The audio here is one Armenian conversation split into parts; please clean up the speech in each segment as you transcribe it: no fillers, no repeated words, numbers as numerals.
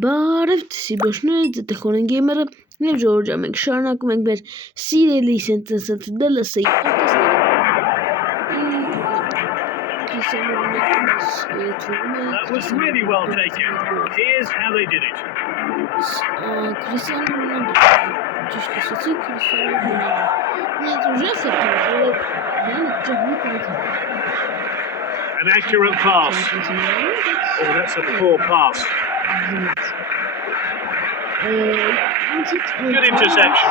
Բարև Սիբաշնոյ Տխորեն գեյմերը եւ Ժորժա մենք շարունակում ենք մեր սիրելի սենտենսը դելսեի That was really well taken. Here's how they did it. Cristiano Ronaldo ճիշտ ասացի Cristiano Ronaldo Մենք ուժեղ An accurate pass. Oh, that's a poor pass. Good interception.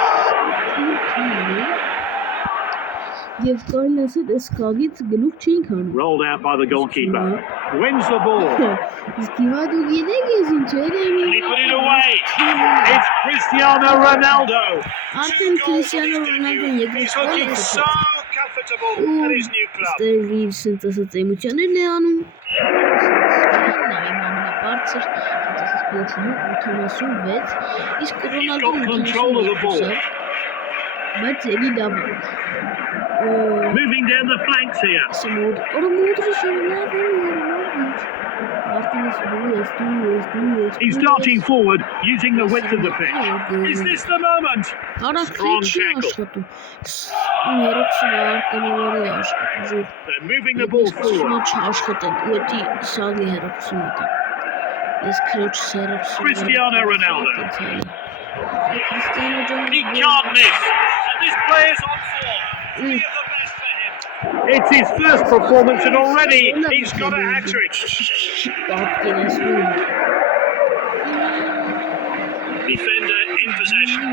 Rolled out by the goalkeeper. Wins the ball. And he put it away. It's Cristiano Ronaldo. He's looking so comfortable at his new club. He's got control of the ball. Moving down the flanks here. He's darting forward using the width of the pitch. Is this the moment? Strong tackle. They're moving the ball forward. Cristiano Ronaldo. He can't miss. And this player's on form. Three of the best for him. It's his first performance and already he's got a hat-trick. Defender in possession.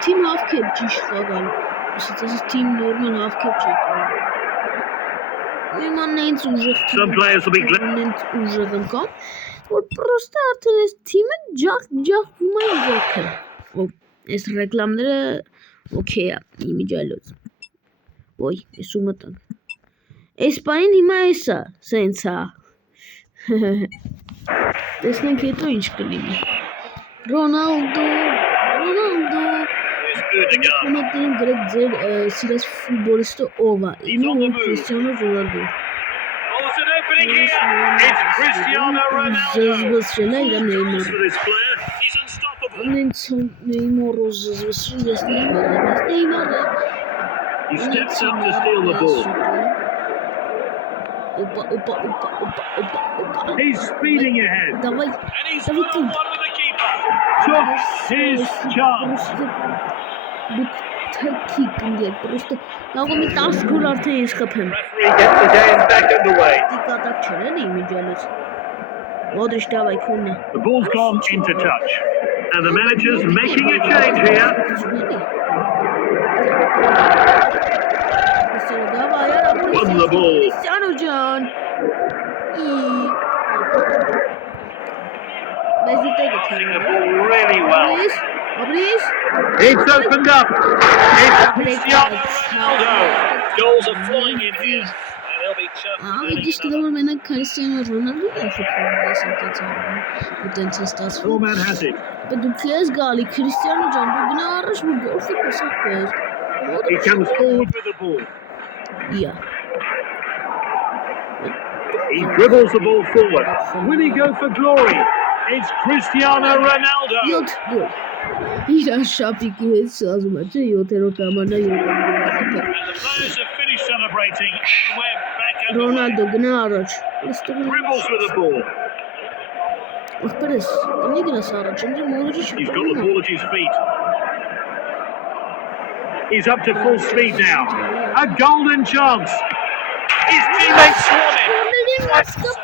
Team half cap team normal half cap Some players will be glad. Որ պրոստը արդեն այս թիմը ջախվում է ձերքը այս ռեկլամները օքեյ է իմիջալոց ոյ ես ու մտան այս պային հիմա էսա սենց է տեսնենք հետո ինչ կլինի Ռոնալդո Մտնում գրեք ձեր սիրած ֆուտբոլիստը ով է Cristiano Ronaldo It's Cristiano Ronaldo. He's unstoppable. He steps up to steal the ball. He's speeding ahead. And he's one with the keeper. Took his chance. Referee gets the game back underway. The ball's gone into touch. And the manager's making a change here. Won the ball. Cristiano John. Passing the ball really well. It's opened up. It's Cristiano Ronaldo. Goals are flying in here. And he'll be chuffed. Cristiano Ronaldo. Foreman has it. But the players gali Cristiano John He comes forward with the ball. Yeah. He dribbles the ball forward. Will he go for glory? It's Cristiano Ronaldo. He's a shopping his as much. And the players have finished celebrating. We're back at Ronaldo dribbles with the ball. He's got the ball at his feet. He's up to full speed now. A golden chance. His teammates swarm him. Great stuff.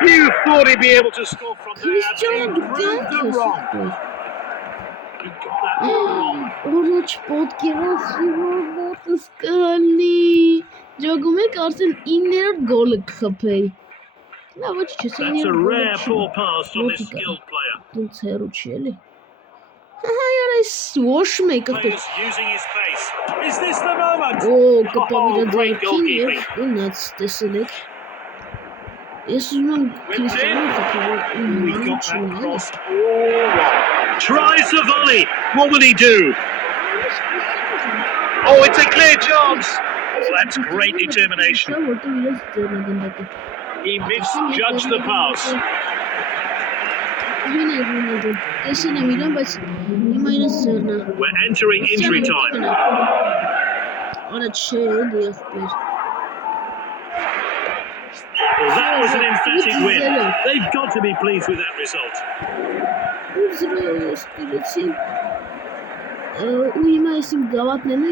Few thought he'd be able to score from there. He proved them wrong. He got that wrong. That's a rare poor pass from this skilled player. Players using his pace. Is this the moment? Great goalkeeping. Tries the volley. What will he do? Oh, it's a clear chance. Well, that's great determination. He misjudged the pass. We're entering injury time. Well, that was an emphatic win. They've got to be pleased with that result.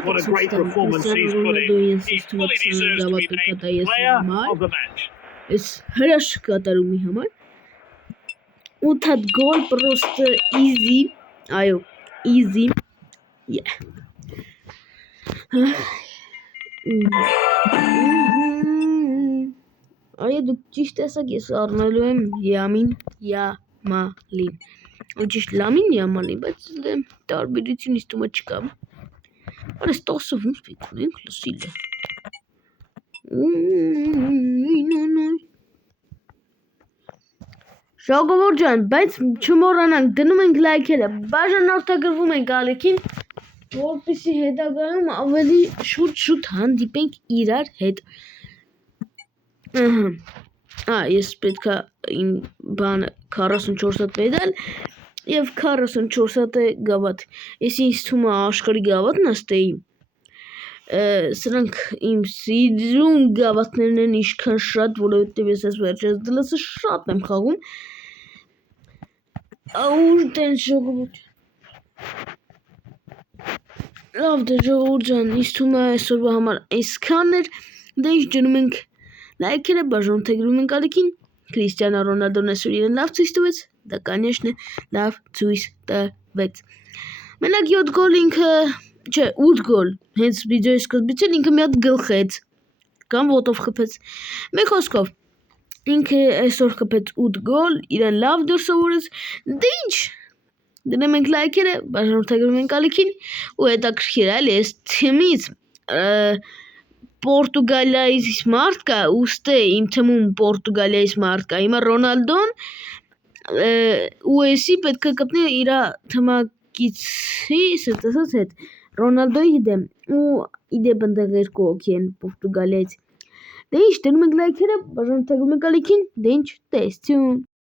What a great performance he's put in. He fully deserves to be named player of the match. It's hrash կատարումի համար 8 հատ գոլ պրոստը easy այո easy այո դուք ճիշտ տեսակ ես առնելու եմ Յամալին ճիշտ Լամին Յամալին բայց տարբերություն ինձ թվում է չկա արես 10-ով ինչ պետք ունենք լսիլ է Ժողովուրդ ջան, բայց չմոռանանք դնում ենք լայքերը, բաժանորդագրվում ենք ալիքին, որպեսզի հետագայում ավելի շուտ հանդիպենք իրար հետ։ Ես պետքա իմ բանը 44 հատ մեդալ եւ 44 հատ գավաթ։ Ես ինձ թվում է աշխարհի գավաթն աստեի։ Սրանք իմ սիրուն գավաթներն են ինչքան շատ, որովհետև ես այս վերջերս դլսը շատ եմ խաղում։ Ուր տենց ժողովուրդ։ Լավ դե ժողովուրդ ջան, ինձ թվում է այսօրվա համար այսքանն էր։ Դե ինչ ջնում ենք լայքերը, բաժանորդագրում ենք ալիքին։ Քրիստիանո Ռոնալդոն այսօր իրեն լավ ցույց տվեց, դա կանեչն է, լավ ցույց տվեց։ Մենակ 7 գոլ ինքը Չէ, 8 գոլ, հենց վիդեոյի սկզբից էլ ինքը մի հատ գլխեց, կամ ոտով խփեց, մեկ խոսքով, ինքը այսօր խփեց 8 գոլ, իրեն լավ դրսևորեց, դե ինչ, դնեմ ենք լայքերը, բաժանորդագրում ենք ալիքին, ու հետաքրքիր է, այս թիմից Պորտուգալիայից մարդ կա, ուստի իմ թվում Պորտուգալիայից մարդ կա, հիմա Ռոնալդոն ու էսի պետք է կպնի իր թմակիցի սրտասած հետ Ռոնալդոյի դեմ ու իդեպ ընդեղ երկու հոգի են Պորտուգալիայից։ Դե ինչ դնում ենք լայքերը, բաժանորդագրում ենք ալիքին, դե ինչ տեսություն։